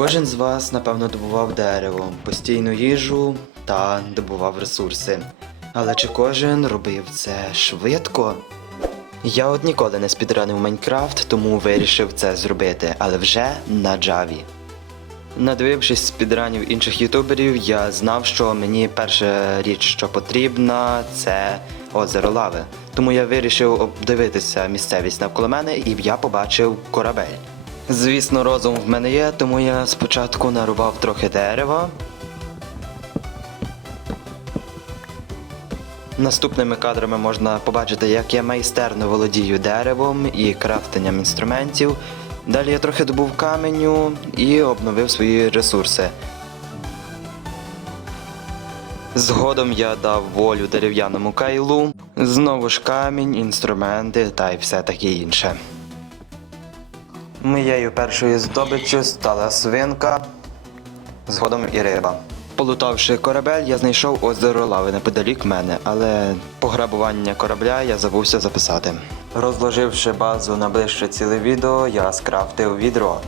Кожен з вас, напевно, добував дерево, постійну їжу та добував ресурси. Але чи кожен робив це швидко? Я от ніколи не спідранив Майнкрафт, тому вирішив це зробити, але вже на Джаві. Надивившись спідранів інших ютуберів, я знав, що мені перша річ, що потрібна, це озеро лави. Тому я вирішив обдивитися місцевість навколо мене і я побачив корабель. Звісно, розум в мене є, тому я спочатку нарубав трохи дерева. Наступними кадрами можна побачити, як я майстерно володію деревом і крафтенням інструментів. Далі я трохи добув каменю і обновив свої ресурси. Згодом я дав волю дерев'яному кайлу, знову ж камінь, інструменти та й все таке інше. Моєю першою здобиччю стала свинка, згодом і риба. Полутавши корабель, я знайшов озеро лави неподалік мене, але пограбування корабля я забувся записати. Розложивши базу на ближче ціле відео, я скрафтив відро.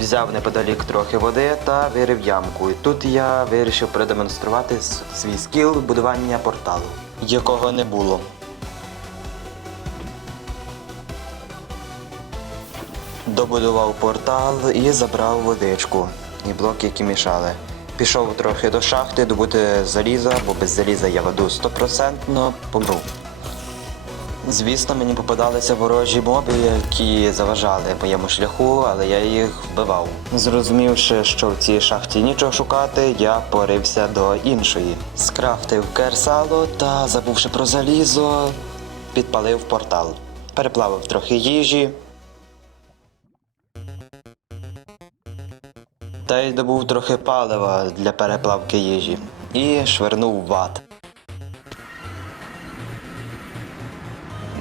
Взяв неподалік трохи води та вирив ямку. І тут я вирішив продемонструвати свій скіл будування порталу, якого не було. Добудував портал і забрав водичку і блоки, які мішали. Пішов трохи до шахти добути заліза, бо без заліза я воду стопроцентно помру. Звісно, мені попадалися ворожі моби, які заважали моєму шляху, але я їх вбивав. Зрозумівши, що в цій шахті нічого шукати, я порився до іншої. Скрафтив керсало та, забувши про залізо, підпалив портал. Переплавив трохи їжі. Та й добув трохи палива для переплавки їжі і швирнув в ад.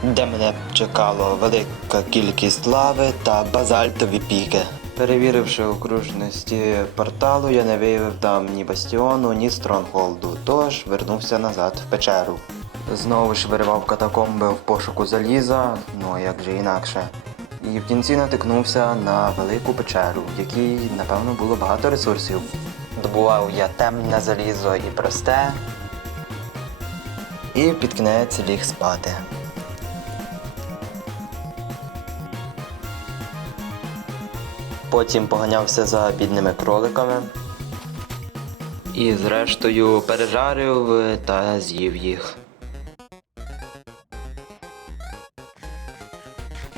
де мене чекало велика кількість лави та базальтові піки. Перевіривши окружності порталу, я не виявив там ні бастіону, ні стронгholду, тож вернувся назад в печеру. Знову ж виривав катакомби в пошуку заліза, ну як же інакше. І в кінці натикнувся на велику печеру, в якій, напевно, було багато ресурсів. Добував я темне залізо і просте, і під кінець ліг спати. Потім поганявся за бідними кроликами. І зрештою пережарив та з'їв їх.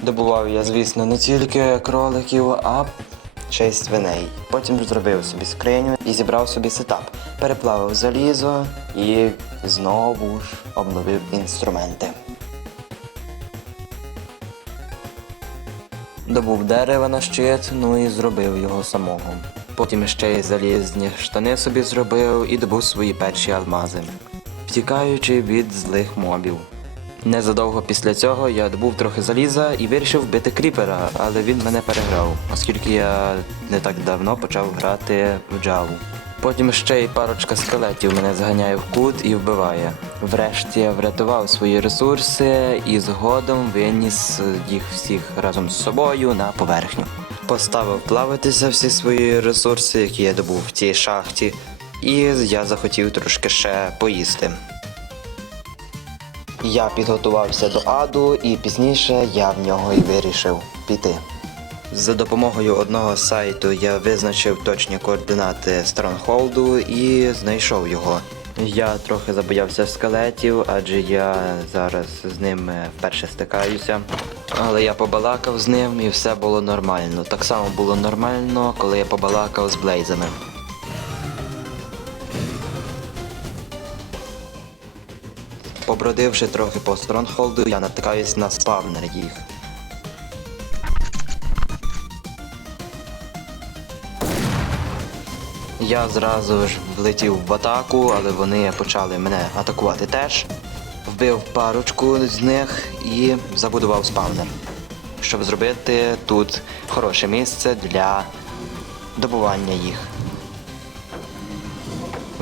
Добував я, звісно, не тільки кроликів, а ще й свиней. Потім зробив собі скриню і зібрав собі сетап. Переплавив залізо і знову ж обновив інструменти. Добув дерева на щит, ну і зробив його самого. Потім ще й залізні штани собі зробив і добув свої перші алмази, втікаючи від злих мобів. Незадовго після цього я добув трохи заліза і вирішив вбити кріпера, але він мене переграв, оскільки я не так давно почав грати в джаву. Потім ще й парочка скелетів мене заганяє в кут і вбиває. Врешті я врятував свої ресурси і згодом виніс їх всіх разом з собою на поверхню. Поставив плаватися всі свої ресурси, які я добув в цій шахті, і я захотів трошки ще поїсти. Я підготувався до аду і пізніше я в нього і вирішив піти. За допомогою одного сайту я визначив точні координати Стронгхолду і знайшов його. Я трохи забоявся скелетів, адже я зараз з ними вперше стикаюся. Але я побалакав з ним і все було нормально. Так само було нормально, коли я побалакав з блейзами. Побродивши трохи по Стронгхолду, я натикаюсь на спавнер їх. Я зразу ж влетів в атаку, але вони почали мене атакувати теж. Вбив парочку з них і забудував спавнер, щоб зробити тут хороше місце для добування їх.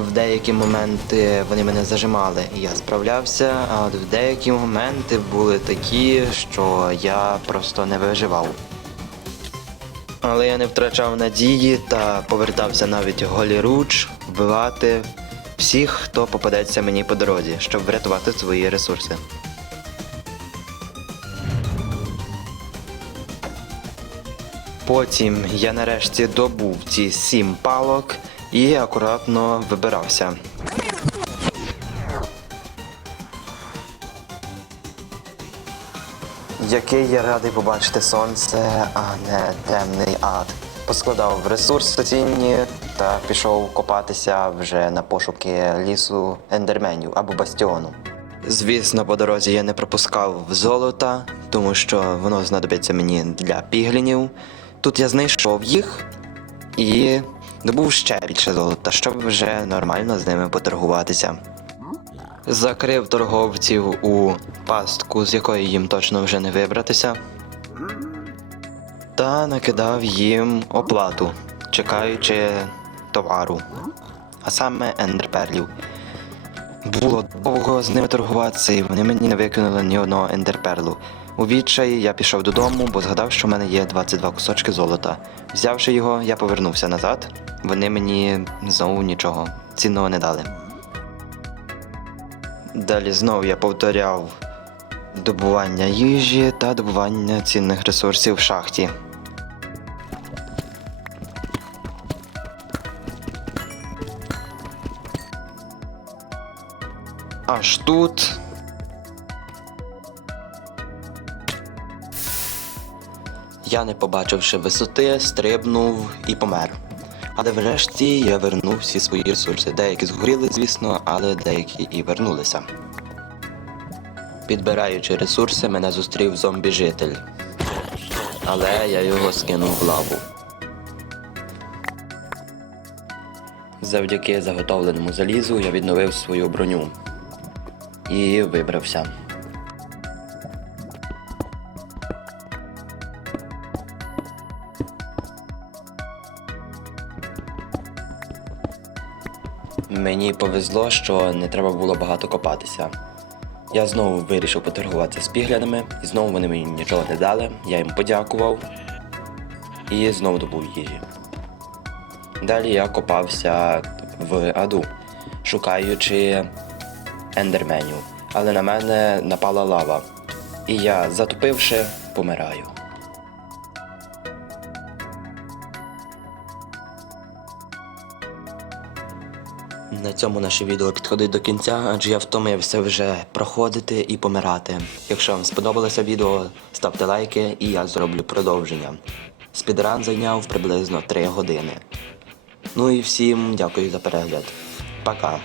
В деякі моменти вони мене зажимали, і я справлявся, а от в деякі моменти були такі, що я просто не виживав. Але я не втрачав надії та повертався навіть голіруч вбивати всіх, хто попадеться мені по дорозі, щоб врятувати свої ресурси. Потім я нарешті добув ці сім палок і акуратно вибирався. Який я радий побачити сонце, а не темний ад. Поскладав ресурси цінні та пішов копатися вже на пошуки лісу ендерменів або бастіону. Звісно, по дорозі я не пропускав золота, тому що воно знадобиться мені для піглінів. Тут я знайшов їх і добув ще більше золота, щоб вже нормально з ними поторгуватися. Закрив торговців у пастку, з якої їм точно вже не вибратися. Та накидав їм оплату, чекаючи товару, а саме ендерперлів. Було довго з ними торгуватися, і вони мені не викинули ні одного ендерперлу. У відчаї я пішов додому, бо згадав, що в мене є 22 кусочки золота. Взявши його, я повернувся назад. Вони мені знову нічого цінного не дали. Далі знову я повторяв добування їжі та добування цінних ресурсів в шахті. Аж тут. Я, не побачивши висоти, стрибнув і помер. Але врешті я вернув всі свої ресурси. Деякі згоріли, звісно, але деякі і вернулися. Підбираючи ресурси, мене зустрів зомбі-житель. Але я його скинув в лаву. Завдяки заготовленому залізу я відновив свою броню і вибрався. Мені повезло, що не треба було багато копатися. Я знову вирішив поторгуватися з піглянами, і знову вони мені нічого не дали. Я їм подякував і знову добув їжі. Далі я копався в аду, шукаючи ендерменів, але на мене напала лава. І я, затопивши, помираю. На цьому наше відео підходить до кінця, адже я втомився вже проходити і помирати. Якщо вам сподобалося відео, ставте лайки і я зроблю продовження. Спідран зайняв приблизно 3 години. Ну і всім дякую за перегляд. Пока.